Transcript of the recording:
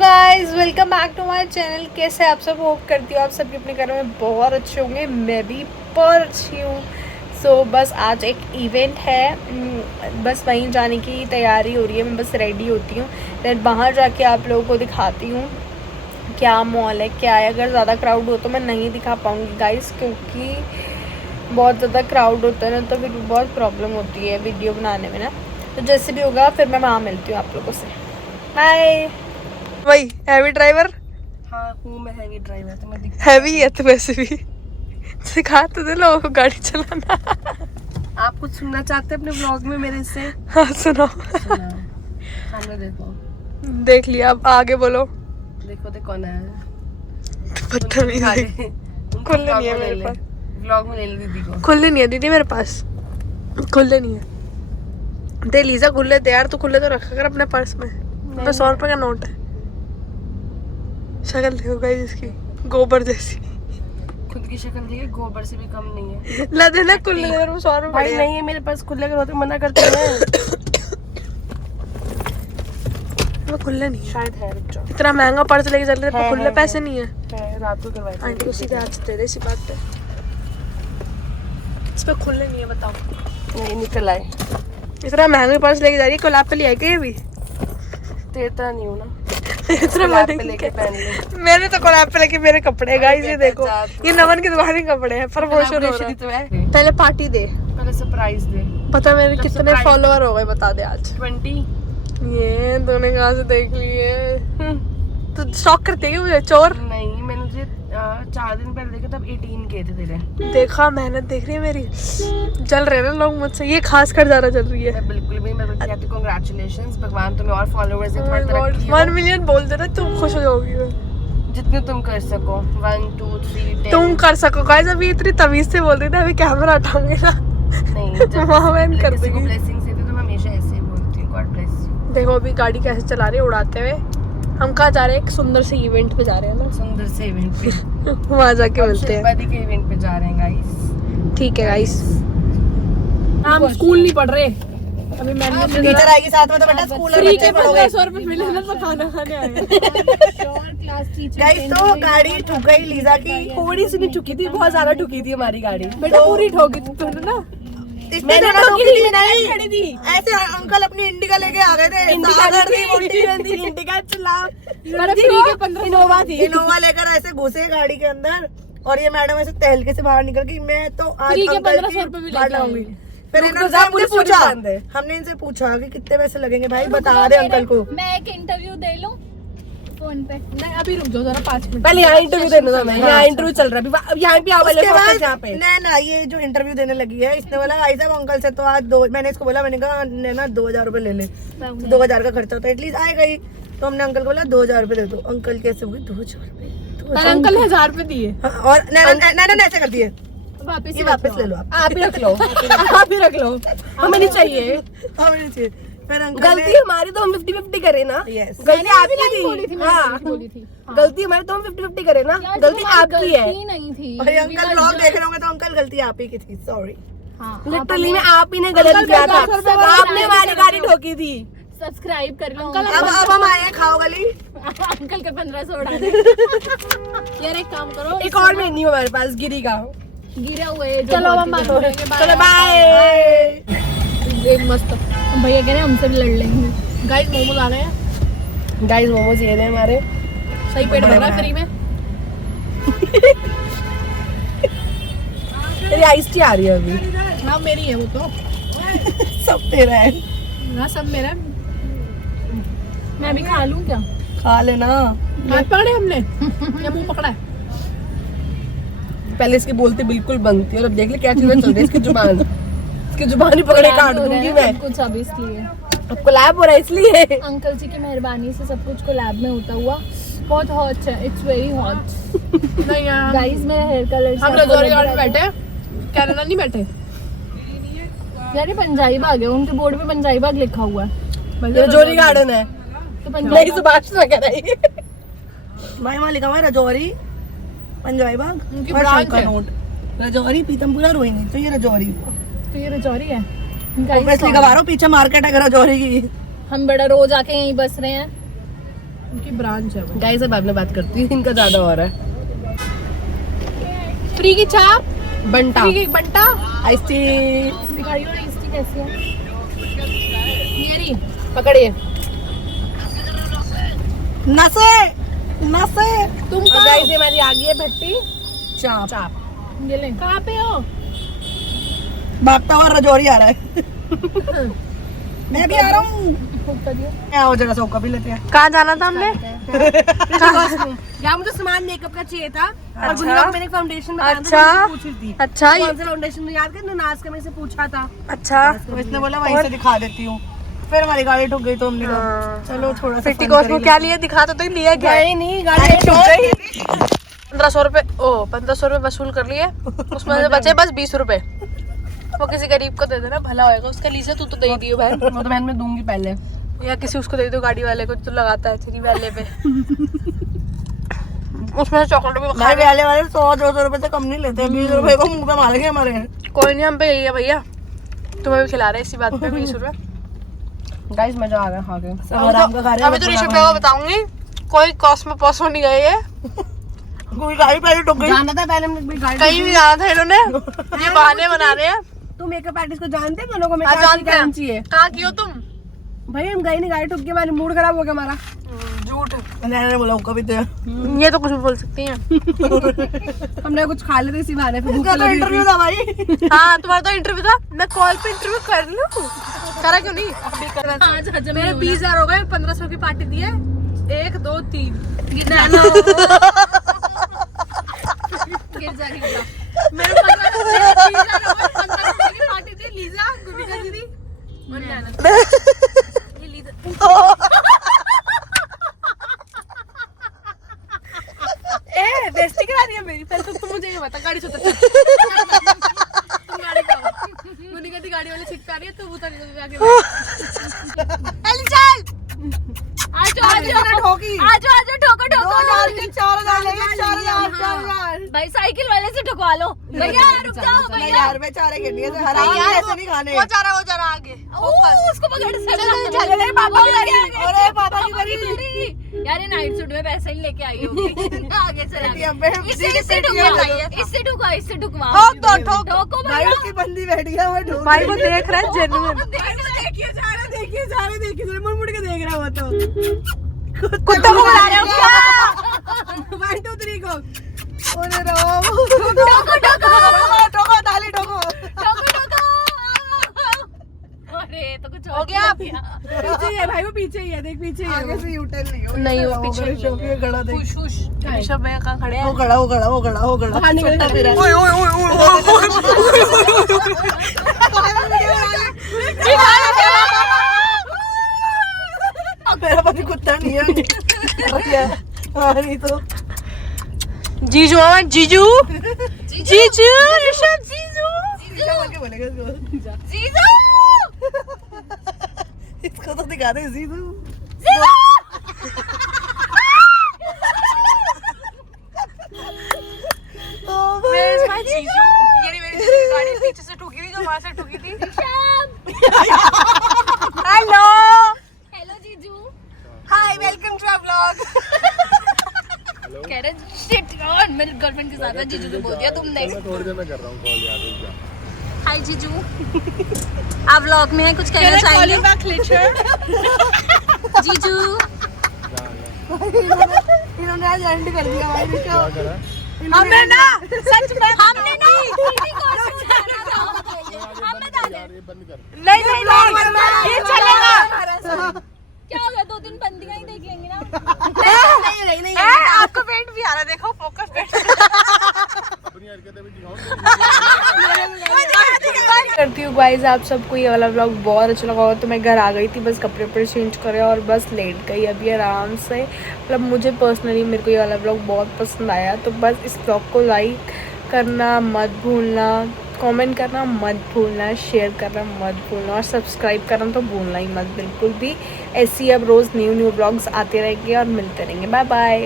Guys welcome back to my channel. कैसे आप सब? होप करती हूँ आप सभी अपने घरों में बहुत अच्छे होंगे। मैं भी बहुत अच्छी हूँ। सो बस आज एक इवेंट है, बस वहीं जाने की तैयारी हो रही है। मैं बस रेडी होती हूँ, देन बाहर जाके आप लोगों को दिखाती हूँ क्या मॉल है, क्या है। अगर ज़्यादा क्राउड हो तो मैं नहीं दिखा पाऊँगी गाइस, क्योंकि बहुत ज़्यादा क्राउड होता है ना, तो फिर बहुत प्रॉब्लम होती है वीडियो बनाने में ना। तो जैसे भी होगा फिर मैं वहाँ मिलती हूँ आप लोगों से। बाय। वही हैवी ड्राइवर। हाँ हूँ मैं हैवी ड्राइवर, तो मैं हैवी है तो वैसे भी सिखा तो दे लोगों को गाड़ी चलाना। आप कुछ सुनना चाहते हैं अपने व्लॉग में मेरे से? हाँ सुनो। सामने देखो, देख लिया, अब आगे बोलो। देखो तो कौन है। बदतमीज है। खुले नहीं है मेरे पास। व्लॉग में ले लो दीदी को। खुले नहीं है दीदी मेरे पास, खुले नहीं है। दे लीजा खुले दे यार, तू खुले तो रखा कर अपने पर्स में। 100 रुपए का नोट है। शक्ल देखो गाइस इसकी, गोबर जैसी। खुद की शक्ल देखिए, गोबर से भी कम नहीं है। ला देना खुले दे, 100 रुपए भाई नहीं है मेरे पास, खुले का होते मना करते हैं। वो खुले नहीं है शायद है, रुक जाओ। इतना महंगा पर्स लेके चल रहे हैं, खुले पैसे नहीं है। रात को करवाए थे। आंटी को सीधे हाथ से दे दे, इसी बात पे। इस पे खुले नहीं है, बताओ। नहीं निकल आए। इतना महंगा पर्स लेके जा रही है, कोलैब पे ले आए क्या ये भी? तेरा नहीं हूँ ना, इतना पे लेके पहन ले। मैंने तो कोलैब पे लेके मेरे कपड़े गाइस, ये देखो ये नमन की दुकान के कपड़े हैं। प्रमोशन हो रहा है। तो है, पहले पार्टी दे, पहले सरप्राइज दे। पता मेरे कितने फॉलोअर हो गए बता दे आज। 20। ये तूने कहाँ से देख लिए? तो स्टॉक करते हैं क्या मुझे, चोर? नहीं मैंने तुझे 4 दिन पहले देखा, तब 18 के थे तेरे। देखा, मेहनत देख रही है मेरी। चल रहे ना लोग मुझसे, ये खास कर ज्यादा चल रही है। मैं बिल्कुल भी, मैं कहती हूँ कांग्रेचुलेशंस, भगवान तुम्हें और फॉलोअर्स दे, तुम्हारी तरक्की हो। 1 मिलियन बोल दे ना, तुम खुश हो जाओगी। जितने तुम कर सको, 1 2 3 10। तुम कर सको गाइस, अभी इतनी तमीज से बोल रही थी, अभी कैमरा हटाऊंगी ना। नहीं जब वहाँ मैं कर किसी को दूंगी। ब्लेसिंग्स देते तो मैं हमेशा ऐसे ही बोलती हूँ, गॉड ब्लेस यू। देखो अभी गाड़ी कैसे चला रहे हैं उड़ाते हुए। हम कहाँ जा रहे हैं? एक सुंदर से इवेंट पे जा रहे हैं ना, सुंदर से इवेंट पे। वहाँ जाके मिलते हैं। शिल्पादी के इवेंट पे जा रहे हैं गाइस। ठीक है गाइस। हम स्कूल नहीं पढ़ रहे अभी। मैंने टीचर आएगी साथ में तो बेटा स्कूल फ्री के 1500 रुपए मिले ना, तो खाना खाने आएंगे। गाइस तो गाड़ी ठुक गई लीजा की, थोड़ी सी नहीं ठुकी थी, बहुत ज्यादा ठुकी थी हमारी गाड़ी। बेटा पूरी ठोकी थी तूने ना। मैंने ठोकी थी, नहीं खड़ी थी। ऐसे अंकल अपनी इंडिका लेके आ गए थे। इंडिका चला, पर फ्री के 1500 इनोवा थी। इनोवा लेकर ऐसे घुसे गाड़ी के अंदर, और ये मैडम ऐसे तहलके से बाहर निकल गई। मैं तो आज फ्री के अंकल 1500 रुपए भी बाहर लेके लाऊंगी। आऊंगी। फिर इन्होंने हमने इनसे पूछा कि कितने पैसे लगेंगे भाई, बता दे अंकल को। मैं एक इंटरव्यू दे लूं फोन पे? नहीं अभी रुक जाओ जरा 5 मिनट। पहले यहाँ इंटरव्यू देने दो, मैं यहाँ इंटरव्यू चल रहा है अभी। यहाँ पे आवाज यहाँ पे ना, ये जो इंटरव्यू देने लगी है, इसने बोला भाई साहब अंकल से तो आज 2, मैंने इसको बोला, मैंने कहा ना 2000 रुपए ले ले, 2000 का खर्चा होता है एटलीस्ट आएगा ही। तो हमने अंकल को बोला 2000 रुपए दे दो। अंकल कैसे हो गए 2000 रुपए? अंकल 1000 रुपए दिए और नैना ऐसे कर दिए, वापस ये वापस ले लो, आप ही रख लो, आप ही रख लो, हमें नहीं चाहिए, हमें नहीं चाहिए। फिर अंकल गलती हमारी तो हम 50-50 करे ना। यस गलती आपकी थी। हाँ गलती हमारी तो हम 50-50 करे ना, गलती आपकी है। नहीं थी। भाई अंकल ब्लॉग देख रहे होंगे तो अंकल गलती आप ही की थी, सॉरी। हाँ, लिटरली में आप ही ने गलत किया था, आपने हमारी गाड़ी ठोकी थी। सब्सक्राइब कर लो अंकल। अब हम आए हैं खाओ गली। अंकल के 1500 उड़ा दे। यार एक काम करो, एक और मेन्यू हमारे पास गिरी का, गिरा हुआ है। चलो हम बात करेंगे। चलो बाय। एक मस्त भैया कह रहे हैं हमसे भी लड़ लेंगे। गाइस मोमोज आ रहे हैं। गाइस मोमोज ये रहे हमारे, सही पेट भर रहा है फ्री में। तेरी आइस टी आ रही है अभी। हाँ मेरी है वो तो। सब तेरा है हाँ सब मेरा है। मैं भी खा लूं क्या? खा लेना। हाथ पकड़े हमने या मुंह पकड़ा है? पहले इसकी बोलती बिल्कुल बंद थी, और अब देख ले क्या चीजें चल रही है इसकी जुबान। इसकी जुबान ही पकड़े काट दूंगी मैं। कुछ अब इसलिए अब कोलैब हो रहा है इसलिए। अंकल जी की मेहरबानी से सब कुछ कोलैब में होता हुआ। बहुत हॉट है, इट्स वेरी हॉट। नहीं यार गाइस मेरा हेयर कलर हम रजौरी गार्ड में बैठे, कनाडा नहीं बैठे। यार ये पंजाबी बाग है, उनके बोर्ड पे पंजाबी बाग लिखा हुआ है। रजौरी गार्डन है तो नहीं, पंजाबी सुभाष ना कह रही भाई, वहाँ लिखा हुआ है रजौरी पंजाबी बाग उनकी और ब्रांच शंकर है। रोड, रजौरी पीतमपुरा रोहिणी, तो ये रजौरी हुआ। तो ये रजौरी है। ऑब्वियसली गवारो पीछे मार्केट है रजौरी की। हम बड़ा रोज आके यहीं बस रहे हैं। उनकी ब्रांच है। गाइस से बाद में बात करती हूँ, इनका ज्यादा हो रहा है। फ्री की चाप, बंटा फ्री की बंटा। आइस टी दिखाइए ना आइस टी कैसी है। ये रही, पकड़िए। नसे नसे तुम गाइस ये हमारी आ गई है भट्टी चाप। ये ले। कहाँ पे हो? भागता हुआ रजौरी आ रहा है। मैं भी आ रहा हूँ। आओ जरा सा भी लेते हैं। कहाँ जाना था हमने? यार मुझे सामान मेकअप का चाहिए था और गुनिया को मैंने फाउंडेशन में पूछ रही थी। अच्छा कौन सा फाउंडेशन में याद कर नाज का मैंने से पूछा था। अच्छा तो इसने बोला वहीं से दिखा देती हूँ। फिर हमारी गाड़ी ठुक गई तो हमने कहा चलो थोड़ा सा पेटीकोट को क्या लिया दिखा तो लिया क्या? नहीं गाड़ी ठुक गई। 1500 रुपए 1500 रुपए वसूल कर लिए, उसमें से बचे बस 20 रुपए। वो किसी गरीब को दे देना, भला होएगा उसका। लीजिए तू तो दे ही दियो बहन। वो तो बहन मैं दूंगी पहले, या किसी उसको दे दो गाड़ी वाले को, तो लगाता है तेरी वैले पे। उसमें से चॉकलेट भी खा ले। वाले 100-200 रुपए से कम नहीं लेते। 20 रुपए को मुंह पे मार गए हमारे। कोई नहीं, हम पे यही है भैया, तुम्हें भी खिला रहे हैं इसी बात पे 20 रुपए। गाइस मजा आ गया खा के। अभी तो ऋषभ को बताऊंगी, कोई कॉस्मो नहीं गए है। कोई गाड़ी पहले ठुक गई। जाना था पहले गाड़ी कहीं भी जाना था इन्होंने। ये बहाने बना रहे हैं। तुम मेकअप आर्टिस्ट को जानते हैं? दोनों को जानते हैं। चाहिए। कहाँ की हो तुम? भाई हम गए नहीं, गाड़ी ठुक के हमारा मूड खराब हो गया हमारा। झूठ। मैंने बोला हुक्का भी दे। ये तो कुछ भी बोल सकती हैं। हमने कुछ खा लेते इसी बहाने। इंटरव्यू था भाई। हाँ तुम्हारा तो इंटरव्यू था। मैं कॉल पे इंटरव्यू कर लूं? करा क्यों नहीं? मेरे 20,000 हो गए। 1500 की पार्टी दी है। 1 2 3 गिना लो। गिर जा मेरे 15,000 हो गए। 1500 की पार्टी दी लीजा गुबिका दीदी। ये लीजा बेइज्जती करा रही है मेरी। पहले तो तुम मुझे ये बता, गाड़ी से उतर। तुम गाड़ी पे आओ। मुन्नी कहती गाड़ी वाले सीट पे आ रही है, तू उतर जाके। चल चल आजो ठोको 4,000 भाई साइकिल वाले से ठुकवा लो भैया। रुक जाओ भैया यार, बेचारे के लिए हराम ऐसे नहीं खाने। वो जा रहा आगे। उसको पकड़ से चल पापा की बारी। अरे पापा की बारी यार, ये नाइट सूट में पैसे ही लेके आई होगी। आगे चला इससे ठुकवा ठोको भाई। उसकी बंदी बैठ गया भाई, वो देख रहा है जेन्युइन। देखिए जा रहा मुड़ के देख रहा है वो तो। कुत्ता को बुला रहे हो क्या? 1 2 3 को। अरे राम ठोको ताली ठोको। अरे तो कुछ हो गया। पीछे ही है भाई, वो पीछे ही है। देख पीछे ही है। आगे से यूटर्न नहीं वो पीछे खड़ा देख। ऋषभ भैया कहाँ खड़े हैं? वो खड़ा बाहर निकल रहा है। मेरा पति कुत्ता नहीं है। नहीं तो जीजू जीजू ऋषभ जीजू इसको तो दिखा दे जीजू। गाड़ी पीछे से ठुकी थी, जो वहां से ठुकी थी। हेलो जीजू। Hi welcome to our vlog. कह रहे शिट यार, मेरी गर्लफ्रेंड के साथ है। जीजू को बोल दिया तुमने। थोड़ी देर में कर रहा हूँ कॉल यार। हाय जीजू, आप व्लॉग में है, कुछ कहना चाहेंगे? जीजू इन्होंने आज एंड कर दिया भाई। हमने ना सच में हमने नहीं नहीं ये चलेगा। क्या हो गया? 2-3 बंदियां ही देख लेंगे ना। नहीं आपको पेट भी आ रहा है, देखो फोकस पेट करती हूँ। गाइस आप सबको ये वाला व्लॉग बहुत अच्छा लगा होगा। तो मैं घर आ गई थी, बस कपड़े चेंज करे और बस लेट गई अभी आराम से। मतलब मुझे पर्सनली मेरे को ये वाला व्लॉग बहुत पसंद आया। तो बस इस व्लॉग को लाइक करना मत भूलना, कमेंट करना मत भूलना, शेयर करना मत भूलना और सब्सक्राइब करना तो भूलना ही मत बिल्कुल भी। ऐसी अब रोज़ न्यू व्लॉग्स आते रहेंगे और मिलते रहेंगे। Bye bye.